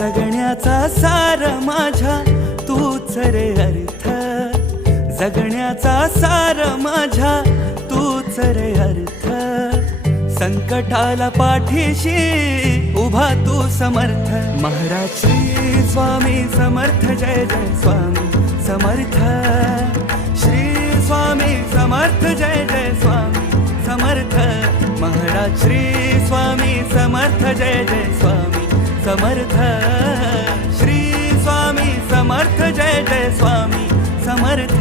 जगण्याचा सार माझ्या तूच रे अर्थ, जगण्याचा सार माझ्या तूच रे अर्थ. संकटाला पाठीशी उभा तू समर्थ. महाराज श्री स्वामी समर्थ, जय जय स्वामी समर्थ. श्री स्वामी समर्थ, जय जय स्वामी समर्थ. महाराज श्री स्वामी समर्थ, जय जय स्वामी समर्थ. श्री स्वामी समर्थ, जय जय स्वामी समर्थ.